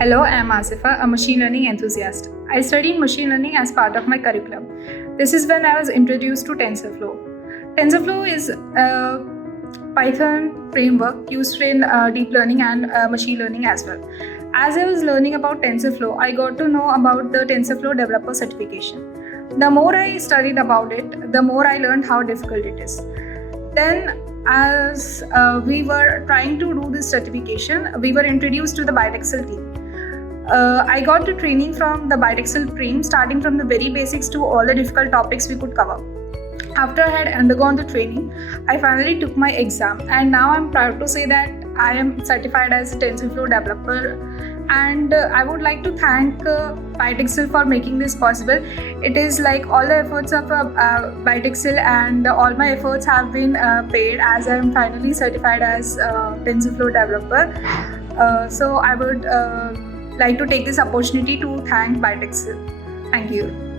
Hello, I am Aashifa, a machine learning enthusiast. I studied machine learning as part of my curriculum. This is when I was introduced to TensorFlow. TensorFlow is a Python framework used in deep learning and machine learning as well. As I was learning about TensorFlow, I got to know about the TensorFlow developer certification. The more I studied about it, the more I learned how difficult it is. Then, as we were trying to do this certification, we were introduced to the byteXL team. I got the training from the byteXL team, starting from the very basics to all the difficult topics we could cover. After I had undergone the training, I finally took my exam, and now I'm proud to say that I am certified as a TensorFlow developer. And I would like to thank byteXL for making this possible. It is like all the efforts of byteXL, and all my efforts have been paid as I am finally certified as TensorFlow developer. So I would like to take this opportunity to thank byteXL. Thank you.